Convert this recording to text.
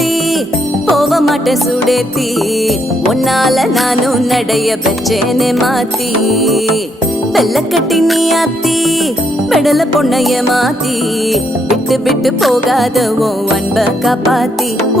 மாத்தி போக மாட்டேன் சுடேத்தி உன்னால நானும் நடைய பெச்சேனே மாத்தி வெள்ளக்கட்டி நீ ஆத்தி பெடல பொண்ணைய மாத்தி விட்டு விட்டு போகாத உன் அன்ப காப்பாத்தி